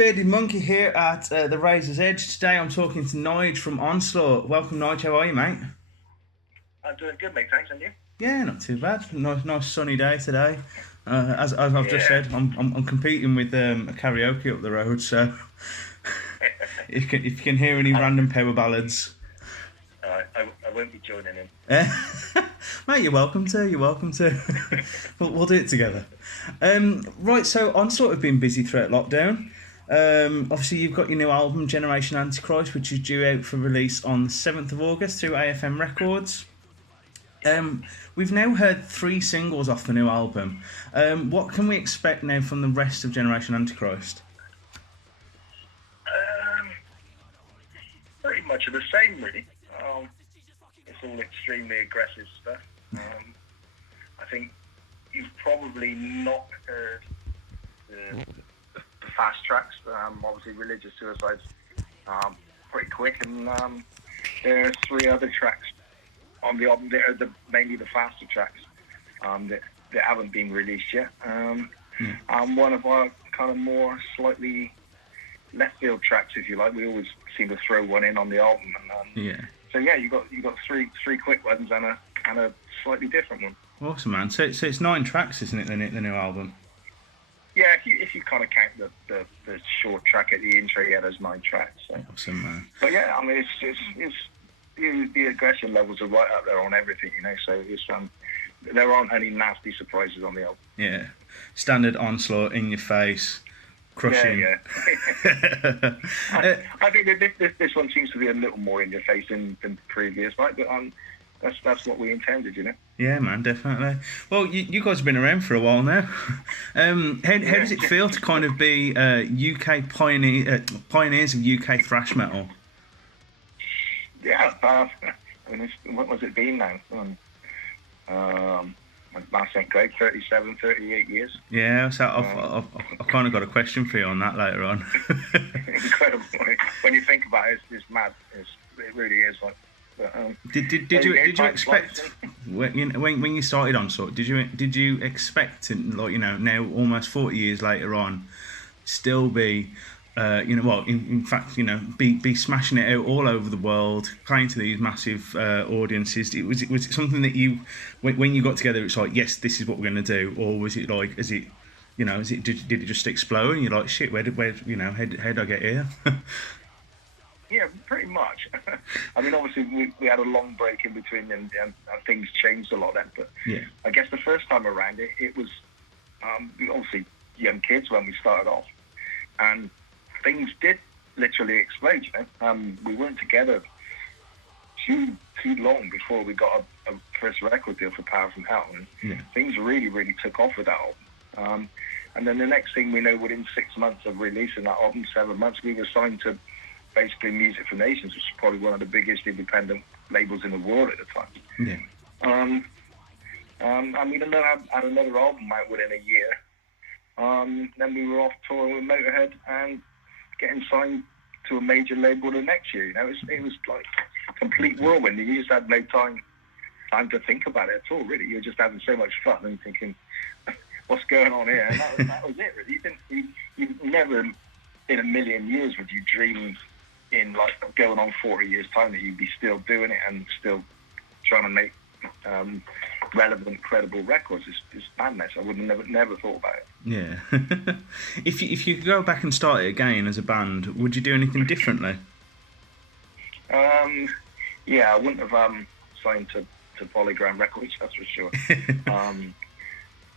Bearded Monkey here at the Razor's Edge. Today I'm talking to Nige from Onslaught. Welcome, Nige. How are you, mate? I'm doing good, mate. Thanks, and you? Yeah, not too bad. Nice sunny day today. As I've just Yeah. said, I'm competing with a karaoke up the road, so if you can hear any I, random power ballads, I won't be joining in. mate, you're welcome to. You're welcome to. We'll do it together. Right, so Onslaught have been busy throughout lockdown. Obviously, you've got your new album, Generation Antichrist, which is due out for release on the 7th of August through AFM Records. We've now heard 3 singles off the new album. What can we expect now from the rest of Generation Antichrist? Pretty much of the same, really. It's all extremely aggressive stuff. I think you've probably not heard the fast tracks. Obviously, Religious Suicide's pretty quick, and there are 3 other tracks on the album that are mainly the faster tracks that haven't been released yet. One of our kind of more slightly left field tracks, if you like. We always seem to throw one in on the album, and so yeah, you got 3 quick ones and a slightly different one. Awesome, man. So it's 9 tracks, isn't it? The new album. Yeah, if you kind of count the short track at the intro, yeah, there's 9 tracks. So. Awesome, man. But yeah, I mean, it's the aggression levels are right up there on everything, you know. So it's there aren't any nasty surprises on the album. Yeah, standard Onslaught, in your face, crushing. Yeah. I think that this one seems to be a little more in your face than previous, right? But that's what we intended, you know. Yeah, man, definitely. Well, you guys have been around for a while now. How does it feel to kind of be UK pioneers of UK thrash metal? Yeah, I mean, what was it been now? Last ain't great, 37, 38 years. Yeah, so I've kind of got a question for you on that later on. Incredible. When you think about it, it's mad. It really is. Like, did you expect when you started Onslaught? Did you expect to, like, you know, now almost 40 years later on, still be in fact, you know, be smashing it out all over the world, playing to these massive audiences? Was it something that you, when you got together, it's like, yes, this is what we're going to do, or was it like, did it just explode and you're like, shit, how did I get here? Yeah, pretty much. I mean, obviously we had a long break in between, and things changed a lot then. But yeah, I guess the first time around, it was obviously young kids when we started off, and things did literally explode. You know, we weren't together too long before we got a first record deal for Power from Hell, and things really took off with that album. And then the next thing we know, within 6 months of releasing that album, 7 months, we were signed to basically Music for Nations, which is probably one of the biggest independent labels in the world at the time. Yeah. And we then had another album out within a year. Then we were off touring with Motorhead and getting signed to a major label the next year. You know, it was like a complete whirlwind. You just had no time to think about it at all. Really, you were just having so much fun and thinking, "What's going on here?" And that was it. Really, you never in a million years would you dream in like going on 40 years time that you'd be still doing it and still trying to make relevant, credible records. It's madness. I would have never thought about it. Yeah. If you could go back and start it again as a band, would you do anything differently? Yeah, I wouldn't have signed to Polygram Records, that's for sure.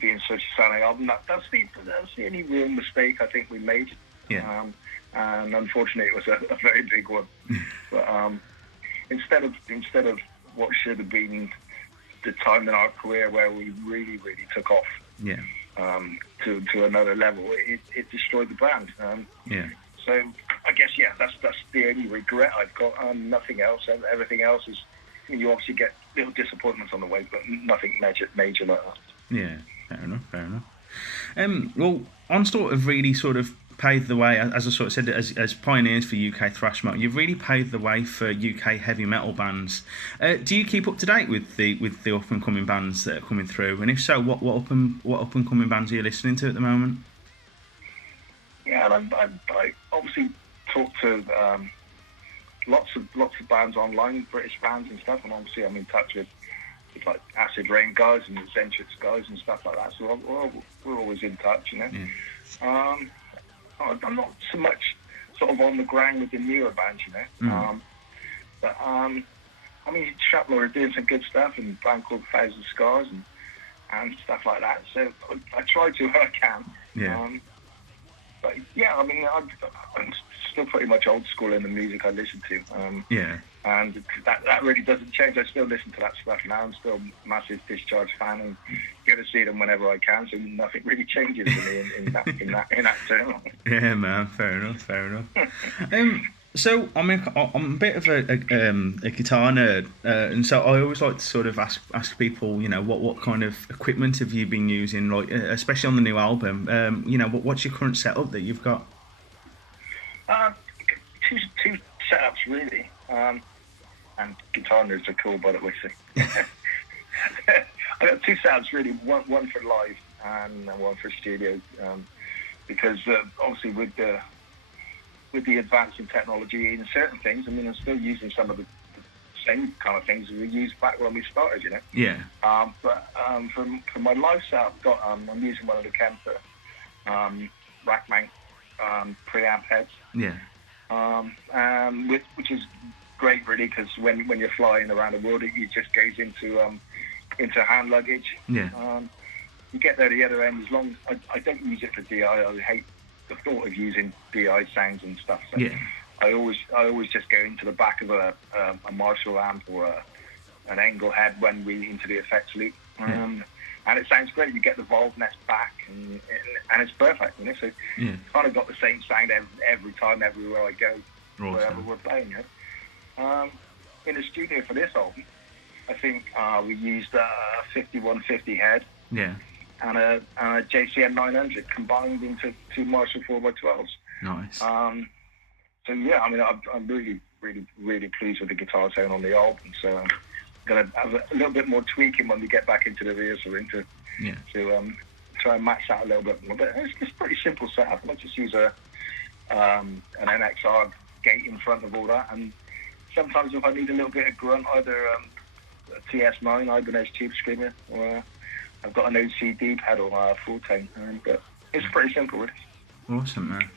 Being such a sounding album, that's the only real mistake I think we made. Yeah. And unfortunately, it was a very big one. But instead of what should have been the time in our career where we really took off, to another level, it destroyed the band. So I guess that's the only regret I've got. Nothing else. Everything else is, you obviously get little disappointments on the way, but nothing major like that. Yeah, fair enough. Well, Onslaught have really sort of paved the way, as I sort of said, as pioneers for UK thrash metal. You've really paved the way for UK heavy metal bands. Do you keep up to date with the up and coming bands that are coming through? And if so, what up and coming bands are you listening to at the moment? yeah, and I obviously talk to lots of bands online, British bands and stuff, and obviously I'm in touch with like Acid Rain guys and Eccentrics guys and stuff like that. So we're always in touch, you know. Yeah. I'm not so much sort of on the ground with the newer bands, you know. But I mean, Shrapnel are doing some good stuff, and a band called Thousand Scars and stuff like that. So I try to where I can. Yeah. But yeah, I mean, I'm still pretty much old school in the music I listen to. Yeah. And that really doesn't change. I still listen to that stuff now. I'm still a massive Discharge fan and get to see them whenever I can. So nothing really changes for me in that term. Yeah, man. Fair enough. So I'm a bit of a guitar nerd, and so I always like to sort of ask people, you know, what kind of equipment have you been using, like especially on the new album. You know, what's your current setup that you've got? Two setups really, and guitar nerds are cool, by the way. So. I got two setups really, one for live and one for studio, because obviously with the advance in technology in certain things, I mean, I'm still using some of the same kind of things we used back when we started, you know. Yeah. But for my live setup, I'm using one of the Kemper rack mount preamp heads. Yeah. Which is great, really, because when you're flying around the world, it just goes into hand luggage. Yeah. You get there at the other end. As long as I don't use it for DI, I hate the thought of using DI sounds and stuff. So yeah. I always just go into the back of a Marshall amp or an Engel head when we into the effects loop. And it sounds great. You get the valve nest back, and it's perfect, you know. So kind of got the same sound every time, everywhere I go, wherever we're playing. You know? In the studio for this album, I think we used a 5150 head, and a JCM 900 combined into two Marshall 4x12s. Nice. So yeah, I mean, I'm really, really, really pleased with the guitar sound on the album. So. Going to have a little bit more tweaking when we get back into the rehearsal room to try and match that a little bit more. But it's pretty simple setup. I just use an NXR gate in front of all that, and sometimes if I need a little bit of grunt, either a TS9 Ibanez Tube Screamer, or I've got an OCD pedal, full tone. But it's pretty simple, really. Awesome, man.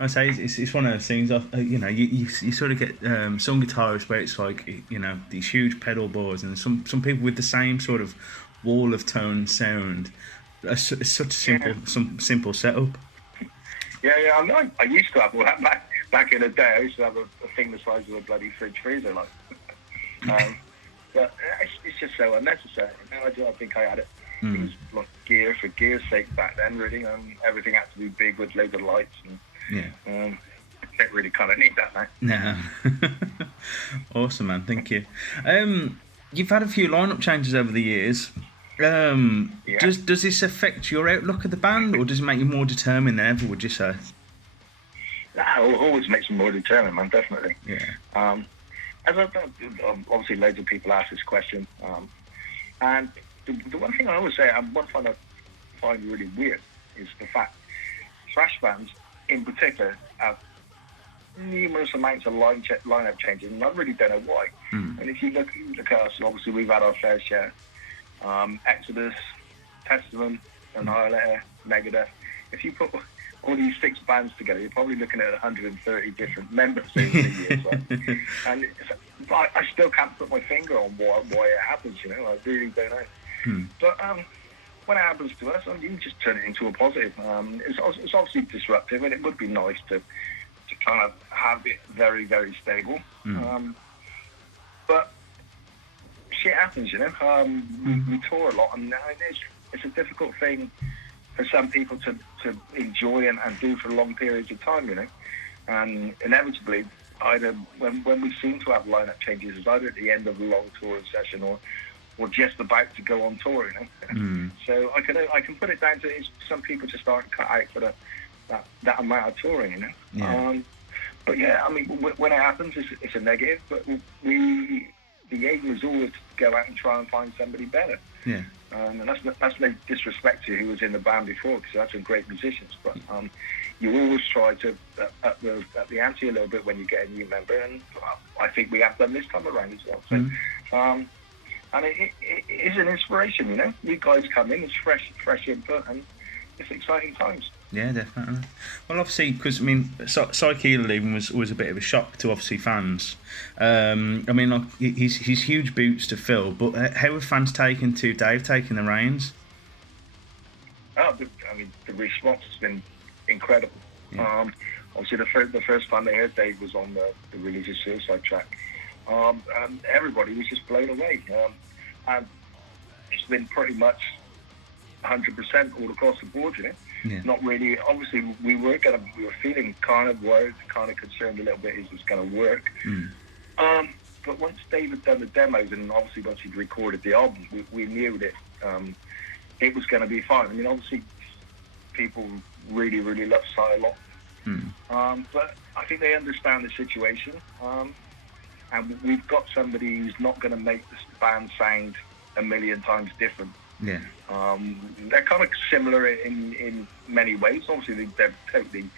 I say it's one of those things. You know, you sort of get some guitarists where it's like, you know, these huge pedal boards, and some people with the same sort of wall of tone sound. It's such a simple setup. Yeah. I used to have all that back in the day. I used to have a thing the size of a bloody fridge freezer, like. But it's just so unnecessary. I think I had it. It was like gear for gear's sake back then, really. Everything had to be big with loads of lights. And, I don't really kind of need that now. No. Awesome, man. Thank you. You've had a few lineup changes over the years. Does this affect your outlook of the band, or does it make you more determined than ever, would you say? It always makes me more determined, man, definitely. Yeah. As obviously loads of people ask this question. And the one thing I always say, one thing I find really weird, is the fact thrash bands in particular have numerous amounts of lineup changes, and I really don't know why. And if you look at us, obviously we've had our fair share. Exodus, Testament, Annihilator, Megadeth. If you put all these 6 bands together, you're probably looking at 130 different members over the years. Right? And I still can't put my finger on why it happens, you know. I really don't know. But when it happens to us, you can just turn it into a positive. It's obviously disruptive, and it would be nice to kind of have it very, very stable. But shit happens, you know. We tour a lot, and it's a difficult thing for some people to enjoy and do for long periods of time, you know. And inevitably, either when we seem to have lineup changes, it's either at the end of a long touring session or just about to go on tour, you know. So I can put it down to some people just aren't cut out for that amount of touring, you know. Yeah. But yeah, I mean, when it happens, it's a negative. But the aim is always to go out and try and find somebody better. Yeah. And that's no disrespect to who was in the band before, because that's some great musicians. But you always try to up the ante a little bit when you get a new member, and I think we have done this time around as well. So, and it is an inspiration, you know. New guys come in, it's fresh input, and it's exciting times. Yeah, definitely. Well, obviously, because I mean, Psyche leaving was a bit of a shock to obviously fans. I mean, like he's huge boots to fill, but how have fans taken to Dave taking the reins? Oh, I mean, the response has been incredible. Yeah. Obviously, the first time they heard Dave was on the Religious Suicide track, and everybody was just blown away. And it's been pretty much 100% all across the board, you know. Yeah. Not really. Obviously, we were feeling kind of worried, kind of concerned a little bit. Is this going to work? But once Dave had done the demos, and obviously once he'd recorded the album, we knew that it was going to be fine. I mean, obviously, people really, really love Psylocke. But I think they understand the situation, and we've got somebody who's not going to make this band sound a million times different. Yeah. They're kind of similar in many ways. Obviously, they're totally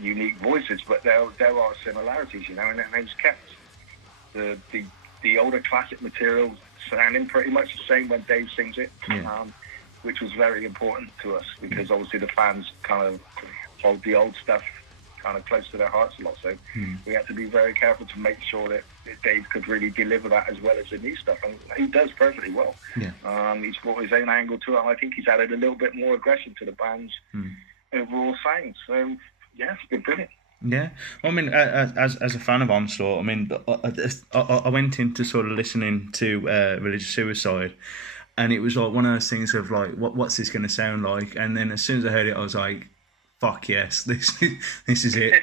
unique voices, but there are similarities, you know, and they've kept the older classic material sounding pretty much the same when Dave sings it, which was very important to us, because obviously the fans kind of hold the old stuff kind of close to their hearts a lot, so we had to be very careful to make sure that Dave could really deliver that as well as the new stuff, and he does perfectly well. He's brought his own angle to it, and I think he's added a little bit more aggression to the band's overall sound, so yeah, it's been brilliant. Yeah, well, I mean, as a fan of Onslaught, I mean, I went into sort of listening to Religious Suicide, and it was like one of those things of like, what's this going to sound like? And then as soon as I heard it, I was like, fuck yes, this is it.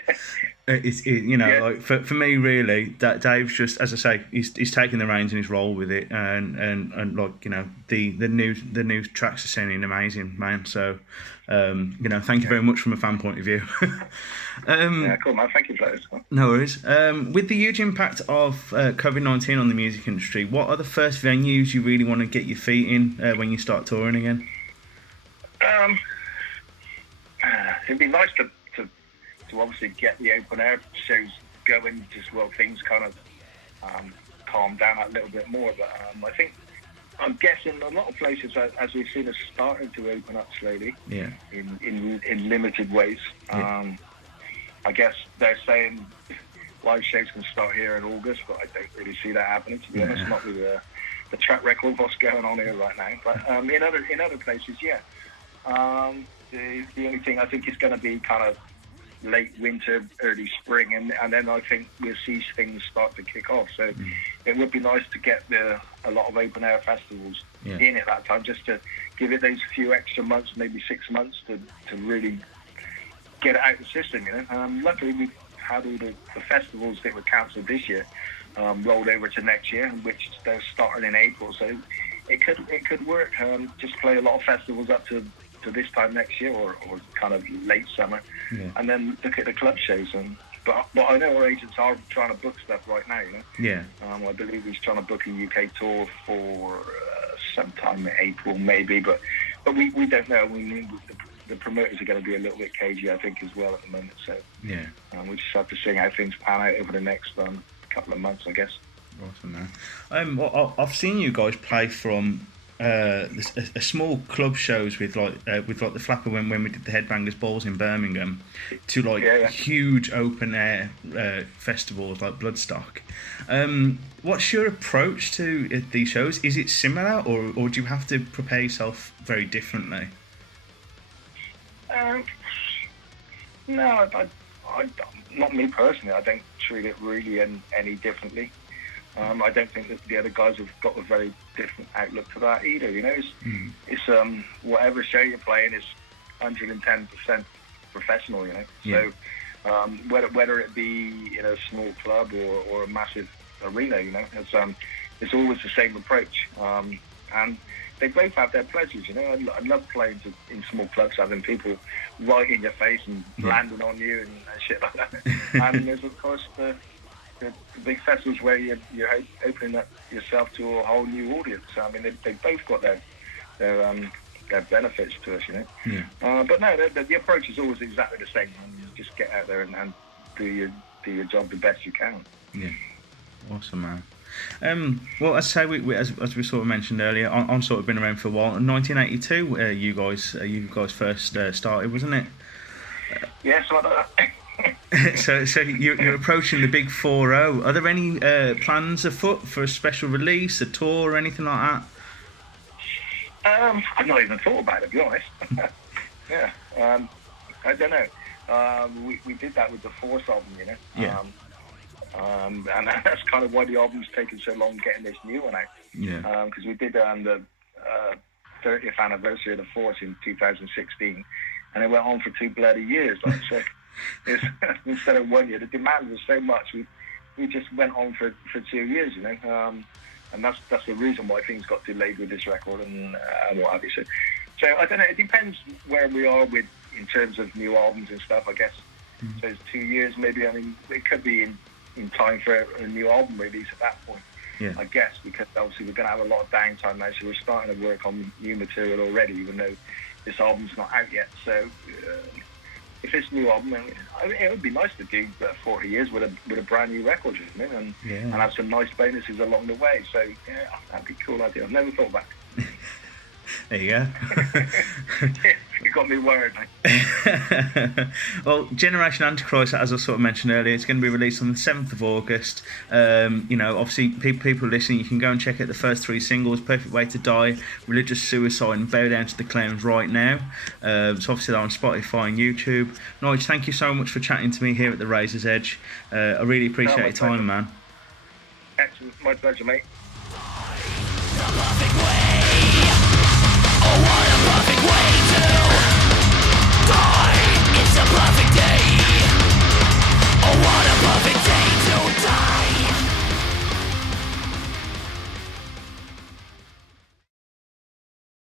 Like for me, really, that Dave's just, as I say, he's taking the reins and he's rolled with it, and like, you know, the new tracks are sounding amazing, man. So, you know, thank you very much from a fan point of view. Yeah, cool, man. Thank you for that. No worries. With the huge impact of COVID-19 on the music industry, what are the first venues you really want to get your feet in when you start touring again? It'd be nice to obviously get the open air shows going, just while things kind of calm down a little bit more. But I'm guessing a lot of places, as we've seen, are starting to open up slowly. Yeah. In limited ways. Yeah. I guess they're saying live shows can start here in August, but I don't really see that happening, to be honest. Not with the track record of what's going on here right now. But in other places, yeah. The only thing I think is going to be kind of late winter, early spring, and then I think we'll see things start to kick off. So it would be nice to get a lot of open air festivals in at that time, just to give it those few extra months, maybe 6 months, to really get it out of the system, you know. Luckily, we've had all the festivals that were cancelled this year rolled over to next year, which they're starting in April. So it could work. Just play a lot of festivals up to this time next year, or kind of late summer, and then look at the club shows. But I know our agents are trying to book stuff right now, you know. Yeah. I believe he's trying to book a UK tour for sometime in April, maybe, but we don't know. The promoters are going to be a little bit cagey, I think, as well at the moment. So yeah, we just have to see how things pan out over the next couple of months, I guess. Awesome, man. Well, I've seen you guys play from a small club shows with like the Flapper when we did the Headbangers Balls in Birmingham, to like huge open air festivals like Bloodstock. What's your approach to these shows? Is it similar, or do you have to prepare yourself very differently? No, I not me personally. I don't treat it really any differently. I don't think that the other guys have got a very different outlook to that either. You know, it's whatever show you're playing is 110% professional. You know, so whether it be in a small club or a massive arena, you know, it's always the same approach. And they both have their pleasures, you know. I love playing in small clubs, having people right in your face and landing on you and shit like that. And there's of course the big festivals where you're opening up yourself to a whole new audience. I mean, they both got their their benefits to us, you know. Yeah. But no, the approach is always exactly the same. You just get out there and do your job the best you can. Yeah. Awesome, man. Well, as I say, as we sort of mentioned earlier, Onslaught have been around for a while. In 1982, you guys first started, wasn't it? Yes, so you're approaching the big 4-0. Are there any plans afoot for a special release, a tour, or anything like that? I've not even thought about it, to be honest. Yeah, I don't know. We did that with the Force album, you know. Yeah. And that's kind of why the album's taken so long getting this new one out. Yeah. Because we did the 30th anniversary of the Force in 2016, and it went on for 2 bloody years. Like, so instead of 1 year, the demand was so much, we just went on for 2 years, you know. And that's the reason why things got delayed with this record and what have you. So I don't know. It depends where we are in terms of new albums and stuff, I guess. Mm-hmm. So it's 2 years, maybe. I mean, it could be in time for a new album release at that point. Yeah. I guess, because obviously we're going to have a lot of downtime now, so we're starting to work on new material already, even though this album's not out yet. So if it's a new album, I mean, it would be nice to do 40 years with a brand new record, you know, and have some nice bonuses along the way. So yeah, that'd be a cool idea. I've never thought about it. There you go. You got me worried, mate. Well, Generation Antichrist, as I sort of mentioned earlier, it's going to be released on the 7th of August. You know, obviously, people listening, you can go and check out the first 3 singles: Perfect Way to Die, Religious Suicide, and Bow Down to the Clowns right now. So obviously they're on Spotify and YouTube. Nige, thank you so much for chatting to me here at the Razor's Edge. I really appreciate your time, man. Excellent. My pleasure, mate.